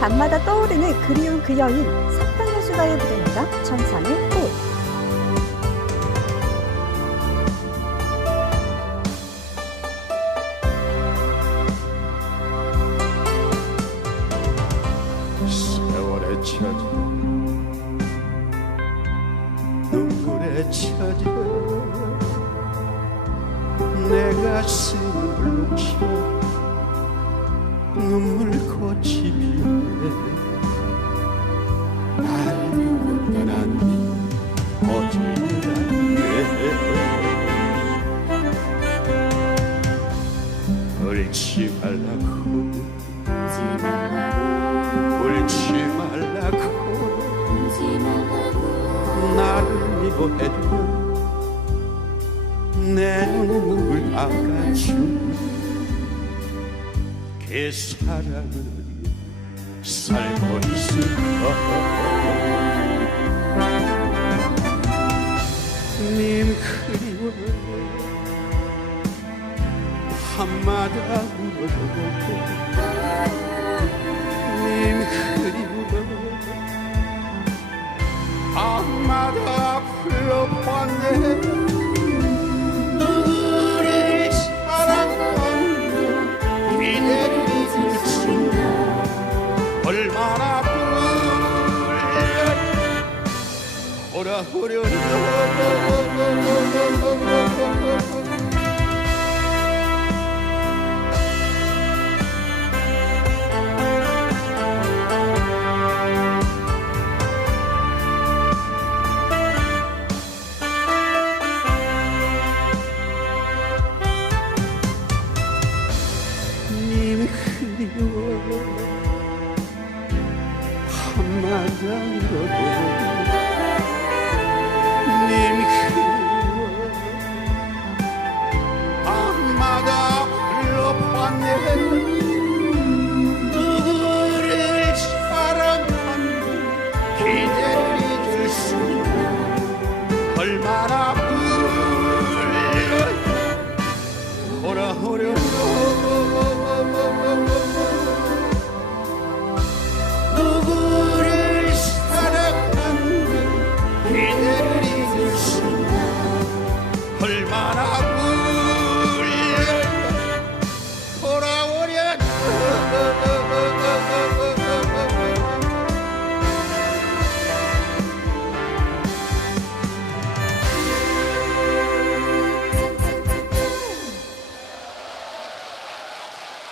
밤마다 떠오르는 그리운 그 여인 석방여 수가의 부대입니다. 천상의 꽃. 세월에 쳐져 눈물에 쳐져 내 가슴을 눈물 울지 말라고 나를 미워해도 내 눈물 닦아준 그 사랑을 살고 밤마다 울어도 님 그리워 밤마다 불러봤네 누구를 사랑하는 이대를 잊을 수가 얼마나 불려 님 얼마나 불려 오라 오려 누